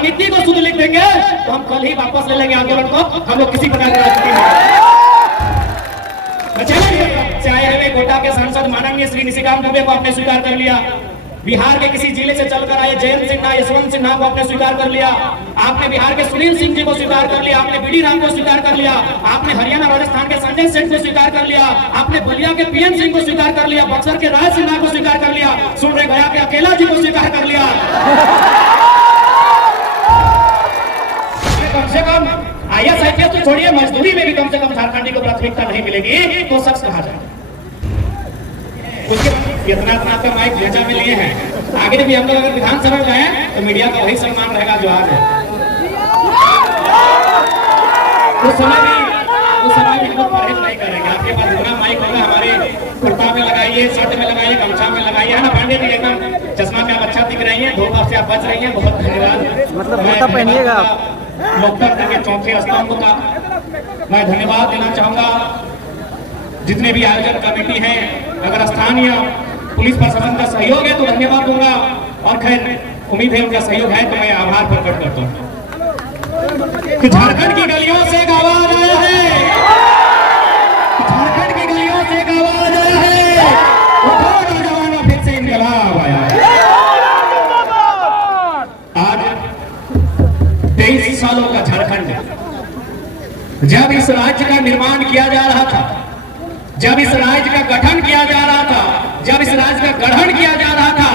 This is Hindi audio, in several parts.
अगर नीति को शुद्ध लिख देंगे तो हम कल ही वापस ले लेंगे आंदोलन को। हम लोग किसी प्रकार की राजनीति में चाहे हमें गोटा के सांसद माननीय श्री निशिकांत दुबे को आपने स्वीकार कर लिया, बिहार के किसी जिले से चलकर आए जयंत सिन्हा, यशवंत सिन्हा को आपने स्वीकार कर लिया, आपने बिहार के सुनील सिंह जी को स्वीकार कर लिया, आपने बीडी राम को स्वीकार कर लिया, आपने हरियाणा राजस्थान के संजय सेठ को स्वीकार कर लिया, आपने बलिया के पीएन सिंह को स्वीकार कर लिया, बक्सर के राज सिन्हा को स्वीकार कर लिया, सुन रहे गया के अकेला जी को स्वीकार कर लिया। कम से कम IAS IPS तो छोड़िए, मजदूरी में भी कम से कम झारखंडी को प्राथमिकता नहीं मिलेगी तो शख्स कहा जाए। उसके इतना का माइक भेजा में लिए हैं, आगे भी हम लोग अगर विधानसभा में जाए तो मीडिया का वही सम्मान रहेगा जो आज है। उस समय भी हम लोग परहेज नहीं करेंगे। आपके पास इतना माइक होगा, हमारे कुर्ता में लगाइए, शर्ट में लगाइए, गमछा में लगाइए, है ना पांडे जी? एकदम चश्मा में आप अच्छा दिख रही हैं, धूप से आप बच रही हैं, बहुत धन्यवाद। मतलब जूता पहनिएगा आप। लोकतंत्र के चौथे स्तंभ का मैं धन्यवाद देना चाहूंगा। जितने भी आयोजन कमेटी है, अगर स्थानीय पुलिस प्रशासन का सहयोग है तो धन्यवाद दूंगा, और खैर उम्मीद है उनका सहयोग है तो मैं आभार प्रकट करता हूँ। झारखंड की गलियों से एक आवाज आया है, झारखंड की गलियों से एक आवाज आया है, नौजवानों फिर से इनकलाब आया है। आज 23 सालों का झारखंड, जब इस राज्य का निर्माण किया जा रहा था, जब इस राज्य का गठन किया जा रहा था, जब इस राज्य का गठन किया जा रहा था,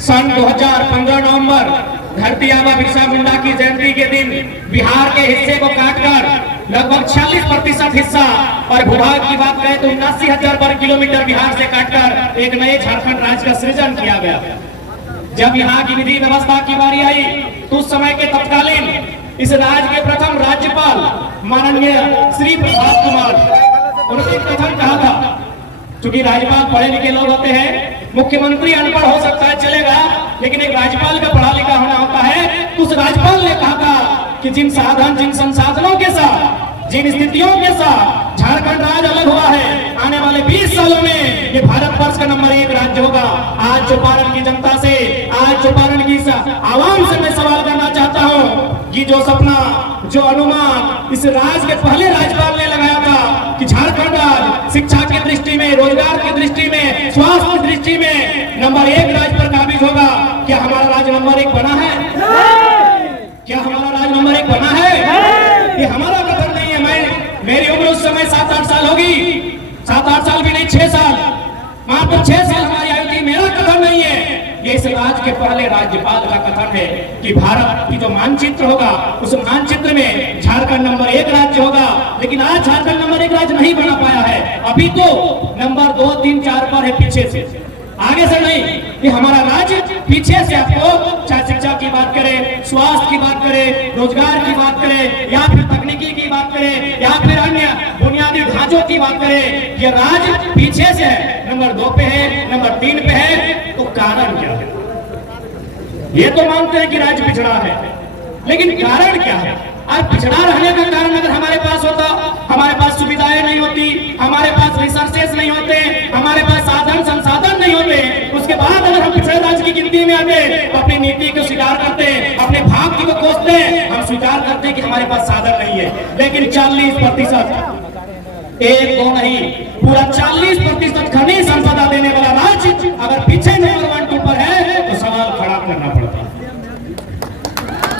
सन 2015 नवंबर धरती आबा बिरसा मुंडा की जयंती के दिन बिहार के हिस्से को काटकर लगभग 46% हिस्सा, और भूभाग की बात करें तो 79,000 वर्ग किलोमीटर बिहार से काटकर एक नए झारखंड राज्य का सृजन किया गया। जब यहाँ की विधि व्यवस्था की बारी आई तो उस समय के तत्कालीन इस राज्य के प्रथम राज्यपाल माननीय श्री प्रभात कुमार, उन्होंने कथन कहा था, क्योंकि राज्यपाल पढ़े लिखे लोग होते हैं, मुख्यमंत्री अनपढ़ हो सकता है चलेगा, लेकिन एक राज्यपाल का पढ़ा लिखा होना होता है। तो उस राज्यपाल ने कहा था कि जिन संसाधनों के साथ, जिन स्थितियों के साथ झारखंड राज्य अलग हुआ है, आने वाले 20 सालों में ये भारतवर्ष का नंबर 1 राज्य होगा। आज चौपारण की जनता से, आज चौपारण की आवाम से मैं सवाल करना चाहता हूँ कि जो सपना, जो अनुमान इस राज्य के पहले राज्यपाल ने लगाया था कि झारखंड राज्य शिक्षा की दृष्टि में, रोजगार की दृष्टि में, स्वास्थ्य की दृष्टि में नंबर 1 राज्य पर काबिज होगा, क्या हमारा राज्य नंबर 1 बना है? क्या हमारा राज्य नंबर 1 बना है? ये हमारा कदर नहीं है। मेरी उम्र उस समय 7-8 साल होगी, 7-8 साल भी नहीं, 6 साल, मात्र 6 साल हमारी आयु थी। मेरा कथन नहीं है, ये इस राज्य के पहले राज्यपाल का कथन है कि भारत की जो मानचित्र होगा उस मानचित्र में झारखंड नंबर 1 राज्य होगा। लेकिन आज झारखंड नंबर 1 राज्य नहीं बना पाया है, अभी तो नंबर 2, 3, 4 पर है, पीछे से, आगे से नहीं। ये हमारा राज्य पीछे से, आपको चाहे शिक्षा की बात करें, स्वास्थ्य की बात करें, रोजगार की बात करें, या फिर तकनीकी की बात करें, या फिर अन्य बुनियादी ढांचों की बात करें, ये राज्य पीछे से है, नंबर 2 पे है, नंबर 3 पे है। तो कारण क्या है? ये तो मानते हैं कि राज्य पिछड़ा है, लेकिन कारण क्या है? आज पिछड़ा रहने का कारण अगर हमारे पास होता, हमारे पास सुविधाएं नहीं होती, हमारे पास रिसोर्सेस नहीं होते, हमारे पास साधन संसाधन नहीं होते, उसके बाद अगर हम पिछड़े राज्य की गिनती में आते तो अपनी नीति को स्वीकार करते, अपने भाग्य को कोसते, हम स्वीकार करते कि हमारे पास साधन नहीं है। लेकिन 40%, 1-2 नहीं, पूरा 40% खनिज संपदा देने वाला राज्य अगर पीछे नंबर 1-2 पर है तो सवाल खड़ा करना पड़ता है।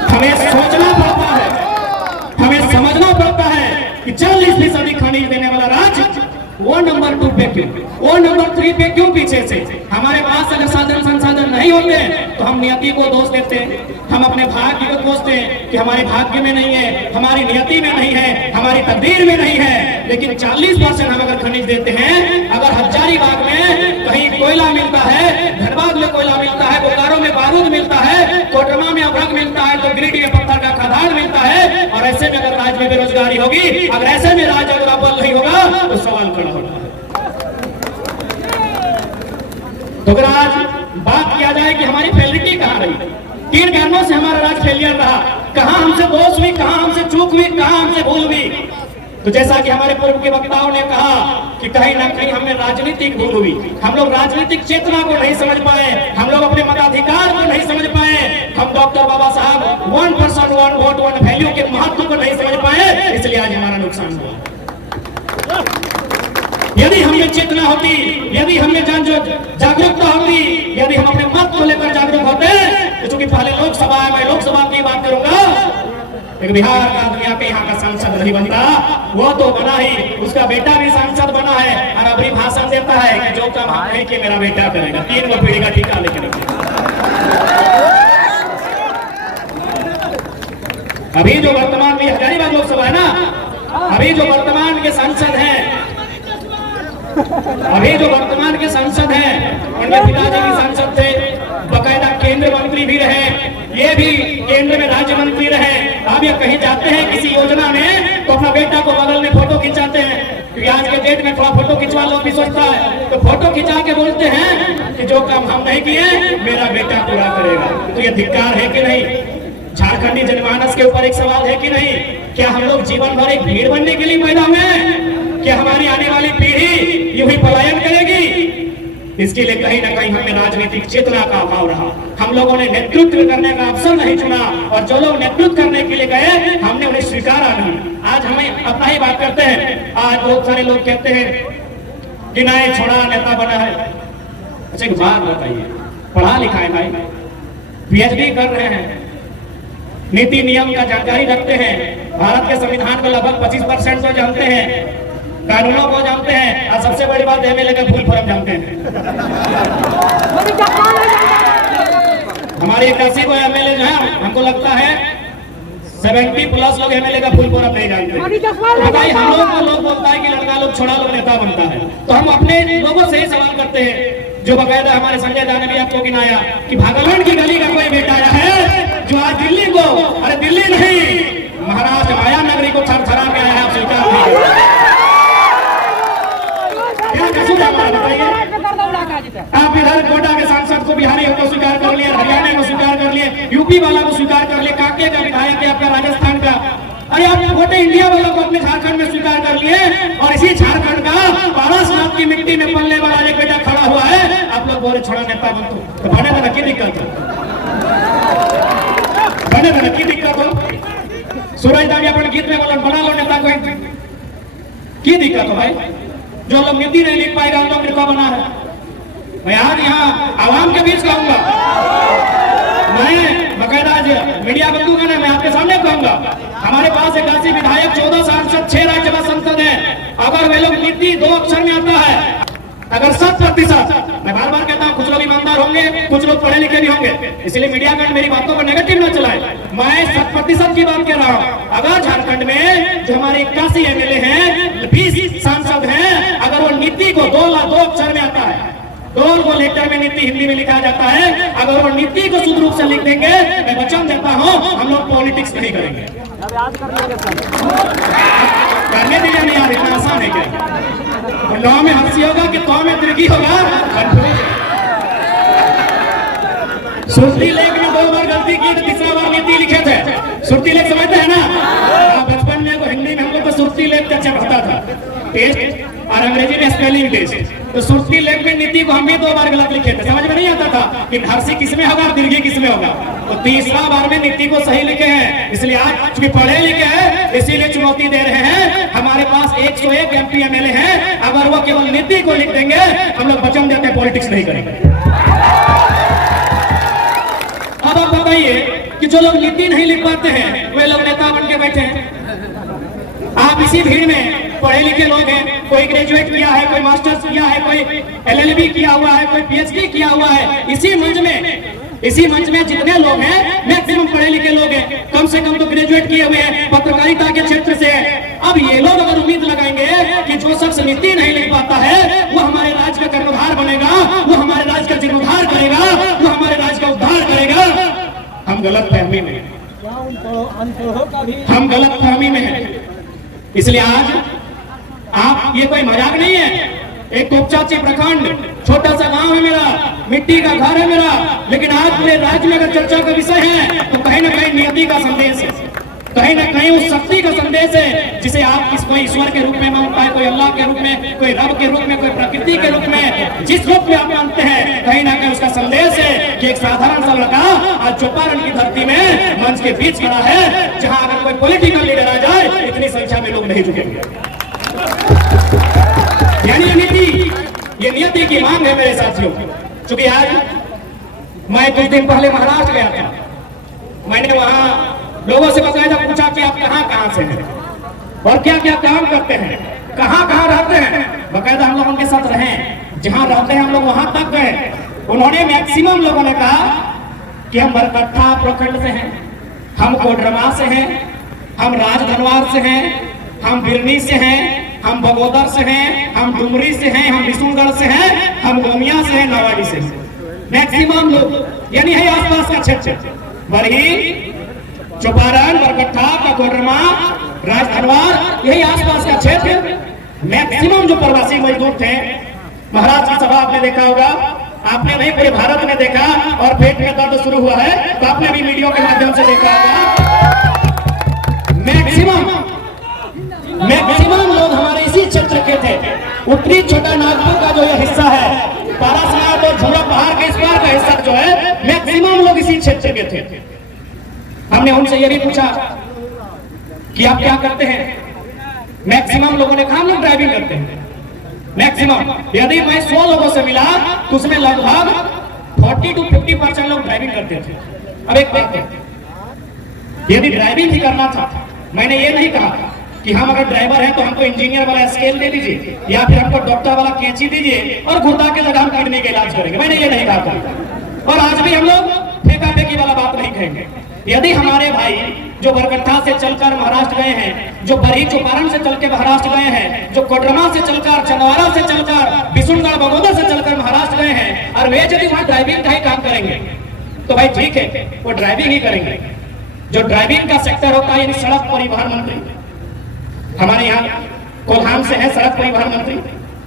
हमें सोचना पड़ता है, हमें समझना पड़ता है कि 40% खनिज देने वाला राज्य वो नंबर 2 पे क्यों, वो नंबर 3 पे क्यों पीछे से? हमारे पास अगर साधन संसाधन नहीं होते तो हम नियति को दोष देते हैं, हम अपने भाग्य को कोसते हैं कि हमारे भाग्य में नहीं है, हमारी नियति में नहीं है, हमारी तकदीर में नहीं है। लेकिन 40% हम अगर खनिज देते हैं, अगर हजारीबाग में कहीं कोयला मिलता है, धनबाद में कोयला मिलता है, बोकारो में बारूद मिलता है, कोटरमा में अभ्रक मिलता है, तो गिरिडीह में पत्थर का खदान मिलता है, और ऐसे में अगर राज्य में बेरोजगारी होगी, अगर ऐसे में राज्य अगर अव्वल नहीं होगा तो सवाल खड़ा होगा। तो अगर आज बात किया जाए कि हमारी फेलिटी कहाँ रही, किन कारणों से हमारा राज्य फेलियर रहा, कहां हमसे दोष हुई, कहां हमसे चूक हुई, कहां हमसे भूल हुई, तो जैसा कि हमारे पूर्व के वक्ताओं ने कहा कि कहीं ना कहीं हमें राजनीतिक भूल हुई, हम लोग राजनीतिक चेतना को नहीं समझ पाए, हम लोग अपने मताधिकार को नहीं समझ पाए, हम डॉक्टर बाबा साहब 1 पर्सन 1 वोट 1 वैल्यू के महत्व को नहीं समझ पाए, इसलिए आज हमारा नुकसान हुआ। यदि हमें चेतना होती, यदि हमें जागरूकता होती, यदि हम अपने मत को लेकर जागरूक होते, तो चूंकि पहले लोकसभा है, मैं लोकसभा की बात करूंगा, एक बिहार का दुनिया पे यहाँ का सांसद नहीं बनता, वो तो बना ही, उसका बेटा भी सांसद बना है और अपनी भाषण देता है कि जो काम हम नहीं किए मेरा बेटा करेगा, 3 गो पीढ़ी का टीका लेकर। अभी जो वर्तमान में हजारीबाग लोकसभा है ना, अभी जो वर्तमान के सांसद हैं, अभी जो वर्तमान के सांसद हैं, उनके पिताजी भी सांसद थे, बकायदा केंद्र मंत्री भी रहे, ये भी केंद्र में राज्य मंत्री रहे। अब ये कहीं जाते हैं किसी योजना में तो अपना बेटा को बगल में फोटो खिंचाते हैं, क्योंकि आज के डेट में थोड़ा फोटो खिंचवा लो भी सोचता है, तो फोटो खिंचा के बोलते हैं कि जो काम हम नहीं किए मेरा बेटा पूरा करेगा। तो ये धिक्कार है कि नहीं? झारखंडी जनमानस के ऊपर एक सवाल है कि नहीं? क्या हम लोग जीवन भर एक भीड़ बनने के लिए पैदा हुए हैं? क्या हमारी आने वाली पीढ़ी यूं ही पलायन करेगी? इसके लिए कहीं ना कहीं हमें राजनीतिक चेतना का अभाव रहा, हम लोगों ने नेतृत्व करने का अवसर नहीं चुना, और जो लोग नेतृत्व करने के लिए गए हमने उन्हें स्वीकारा नहीं। आज हमें अपना ही बात करते हैं, आज बहुत सारे लोग कहते हैं कि नहीं छोड़ा नेता बना है। अच्छा एक बात बताइए, पढ़ा लिखा है भाई, पीएचडी कर रहे हैं, नीति नियम का जानकारी रखते हैं, भारत के संविधान को लगभग 25% तो जानते हैं, कानूनों को जानते हैं, और सबसे बड़ी बात एमएलए का फुल फॉर्म जानते हैं। हमारे 81 को एमएलए जो है, हमको लगता है 70+ लोग एमएलए का फुल फॉर्म नहीं जानते। तो भाई हम लोग को लोग बोलता है कि लड़का लोग छोड़ा लोग नेता बनता है, तो हम अपने लोगों से ही सवाल करते हैं, जो बकायदा हमारे संजय दा ने भी आपको गिनाया कि भागलपुर की गली का कोई बेटा आया है जो आज दिल्ली को, अरे दिल्ली नहीं महाराष्ट्र माया नगरी को थरथरा के आया है, आप स्वीकार कीजिए। आप इधर कोटा के सांसद को बिहारी को स्वीकार कर लिए, हरियाणा को स्वीकार कर लिए, यूपी वाला को स्वीकार कर लिए, काके का विधायक है आपका राजस्थान का, अरे आप छोटे इंडिया वालों को अपने झारखंड में स्वीकार कर लिए, और इसी झारखंड का 12 की मिट्टी में पलने वाला एक बेटा खड़ा हुआ है, आप लोग बोले छोड़ा नेता बन, तो बने बना की दिक्कत हो, बने बना की दिक्कत हो। सूरज दावी अपन गीत में बोला बना लो नेता को, की दिक्कत हो भाई? जो लोग नीति नहीं लिख पाएगा उन लोग नेता बना है। मैं आज यहाँ आवाम के बीच कहूंगा, मैं बकायदा आज मीडिया बंधु का नहीं, मैं आपके सामने कहूंगा, हमारे पास 81 विधायक, 14 सांसद, 6 राज्यसभा सांसद हैं, अगर वे लोग नीति 2 अक्षर में आता है, अगर 100%, मैं बार बार कहता हूँ कुछ लोग ईमानदार होंगे, कुछ लोग पढ़े लिखे भी होंगे, इसलिए मीडिया का मेरी बातों को नेगेटिव न चलाए, मैं 100% की बात कर रहा हूँ। अगर झारखंड में जो हमारे 81 एमएलए हैं, 20 सांसद हैं, अगर वो नीति को 2 अक्षर में आता है, 2 लेटर में नीति हिंदी में लिखा जाता है, अगर वो नीति को शुद्ध रूप से लिख देंगे, मैं वचन देता हूँ हम लोग पॉलिटिक्स नहीं करेंगे। करने दीजिए नहीं यार, इतना आसान है क्या? नौ में हंसी होगा कि तो में तिरकी होगा? सुरती लेख में 2 बार गलती की, तीसरा बार नीति लिखे थे। सुरती लेख समझते हैं ना? बचपन में हिंदी में हमको तो सुरती लेख का चढ़ता था टेस्ट, और अंग्रेजी में स्पेलिंग टेस्ट, तो सुरती लेख में नीति को हम भी 2 बार गलत लिखे थे, समझ में नहीं आता था कि हर्षी किसमें होगा और दीर्घी किसमें होगा, तो तीसरा बार में नीति को सही लिखे हैं। इसलिए आज चूंकि पढ़े लिखे हैं इसीलिए चुनौती दे रहे हैं, हमारे पास 101 एमपी एमएलए हैं, अगर वो केवल नीति को लिख देंगे, हम लोग वचन देते हैं पॉलिटिक्स नहीं करेंगे। अब आप बताइए कि जो लोग नीति नहीं लिख पाते हैं वे लोग नेता बन के बैठे हैं। आप इसी भीड़ में पढ़े लिखे लोग हैं, कोई ग्रेजुएट किया है, कोई मास्टर्स किया है, कोई एलएलबी किया हुआ है, कोई पीएचडी किया हुआ है, इसी मंच में जितने लोग हैं मैक्सिमम पढ़े लिखे लोग हैं, कम से कम तो ग्रेजुएट किए हुए हैं, पत्रकारिता के क्षेत्र से है। अब ये लोग अगर उम्मीद लगाएंगे कि जो शख्स नीति नहीं लिख पाता है वो हमारे राज्य का कर्णधार बनेगा, वो हमारे राज्य का जीर्णोद्धार करेगा, वो हमारे राज्य का उद्धार करेगा, हम गलत फहमी में हैं, हम गलत फहमी में हैं। इसलिए आज आप, ये कोई मजाक नहीं है, एक कोपचाची प्रखंड छोटा सा गांव है मेरा, मिट्टी का घर है मेरा, लेकिन आज पूरे राज्य में अगर चर्चा का विषय है तो कहीं ना कहीं नियति का संदेश है, कहीं कहीं ना कहीं उस शक्ति का संदेश है जिसे आप कोई ईश्वर के रूप में मानता है, कोई अल्लाह के रूप में, कोई रब के रूप में, कोई प्रकृति के रूप में, जिस रूप में आप मानते हैं, कहीं ना कहीं उसका संदेश है कि एक साधारण सा लड़का आज चंपारण की धरती में मंच के बीच खड़ा है, जहां अगर कोई पॉलिटिकल लीडर आ जाए इतनी संख्या में लोग नहीं झुकेंगे। यानी ये नियति की मांग है मेरे साथियों। क्योंकि आज मैं कुछ दिन पहले महाराष्ट्र गया था, मैंने वहां लोगों से बकायदा पूछा कि आप कहां से हैं और क्या क्या काम करते हैं, कहां रहते हैं। बकायदा हम लोग उनके साथ रहे, जहां रहते हैं हम लोग वहां तक गए। उन्होंने मैक्सिमम लोगों ने कहा कि हम बरकट्ठा प्रखंड से हैं, हम कोडरमा से हैं, हम राजधनवार से हैं, हम बिरनी से हैं, हम बगोदर से हैं, हम डुमरी से हैं, हम विष्णुगढ़ से हैं, हम गोमिया से हैं, नवाड़ी से। मैक्सिमम लोग यानी है आसपास का क्षेत्र, बरही, चंपारण, बरकट्ठा, कोडरमा, राजधनवार, यही आसपास का क्षेत्र। मैक्सिमम जो प्रवासी मजदूर थे, महाराज की सभा आपने देखा होगा, आपने नहीं पूरे भारत में देखा, और पेट में दर्द शुरू हुआ है तो आपने भी वीडियो के माध्यम से देखा होगा। मैक्सिमम लोग हमारे इसी क्षेत्र के थे। उत्तरी छोटा नागपुर का जो ये हिस्सा है, पारासनाथ और झूला पहाड़ के इस पार का हिस्सा जो है, मैक्सिमम लोग इसी क्षेत्र के थे। हमने उनसे ये भी पूछा कि आप क्या करते हैं। मैक्सिमम लोगों ने कहा हम लोग ड्राइविंग करते हैं। मैक्सिमम यदि मैं 100 लोगों से मिला तो उसमें लगभग 40 to 50% लोग ड्राइविंग करते थे। अब एक बात है, यदि ड्राइविंग ही करना था, मैंने ये नहीं कहा कि हम अगर ड्राइवर हैं तो हमको इंजीनियर वाला स्केल दे दीजिए या फिर हमको डॉक्टर वाला कैंची दीजिए और गुर्दा के जगह हम किडनी का इलाज करेंगे, मैंने ये नहीं कहा। और आज भी हम लोग फेंका फेंकी वाला बात नहीं कहेंगे। यदि हमारे भाई जो बरकट्ठा से चलकर महाराष्ट्र गए हैं, जो बरही चंपारण से चल के महाराष्ट्र गए हैं, जो कोडरमा से चलकर, चंदवारा से चलकर, विष्णुगढ़, बगोदर से चलकर महाराष्ट्र गए हैं, और वे यदि वहां ड्राइविंग का ही काम करेंगे तो भाई ठीक है, वो ड्राइविंग ही करेंगे। जो ड्राइविंग का सेक्टर होता है, यानी सड़क परिवहन मंत्री, हमारे यहाँ कोल्हान से है सड़क परिवहन मंत्री।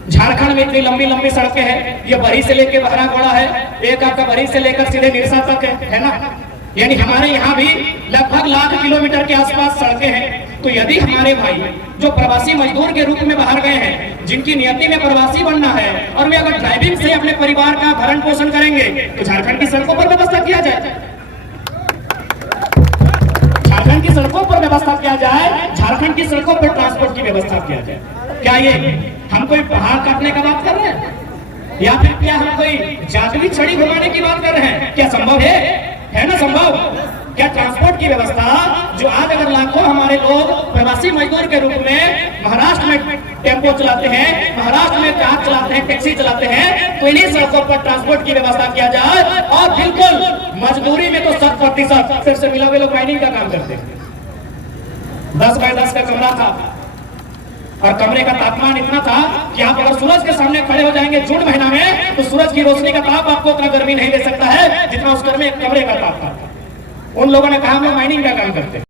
झारखंड में इतनी लंबी लंबी सड़कें हैं, ये बरही से लेकर बहरागोड़ा है, एक आपका बरही से लेकर सीधे निरसा तक है ना। यानी हमारे यहाँ भी लगभग 1,00,000 किलोमीटर के आसपास सड़कें हैं। तो यदि हमारे भाई जो प्रवासी मजदूर के रूप में बाहर गए हैं, जिनकी नियति में प्रवासी बनना है, और वे अगर ड्राइविंग से अपने परिवार का भरण पोषण करेंगे तो झारखंड की सड़कों पर व्यवस्था किया जाए, झारखंड की सड़कों पर व्यवस्था किया जाए, झारखंड की सड़कों पर ट्रांसपोर्ट की व्यवस्था किया जाए। क्या ये हम कोई पहाड़ काटने का बात कर रहे हैं, या फिर क्या हम कोई जादुई छड़ी घुमाने की बात कर रहे हैं? क्या संभव है ना संभव? क्या ट्रांसपोर्ट की व्यवस्था, जो आज अगर लाखों हमारे लोग प्रवासी मजदूर के रूप में महाराष्ट्र में टेम्पो चलाते हैं, महाराष्ट्र में कार चलाते हैं, टैक्सी चलाते हैं, तो इन्हीं सड़कों पर ट्रांसपोर्ट की व्यवस्था किया जाए। और बिल्कुल मजदूरी में तो 100% फिर से मिला हुए लोग माइनिंग का काम करते हैं। 10 बाय 10 का कमरा था और कमरे का तापमान इतना था कि आप अगर सूरज के सामने खड़े हो जाएंगे जून महीना में तो सूरज की रोशनी का ताप आपको उतना गर्मी नहीं दे सकता है जितना उस कमरे का ताप था। उन लोगों ने कहा हम लोग माइनिंग का काम करते हैं।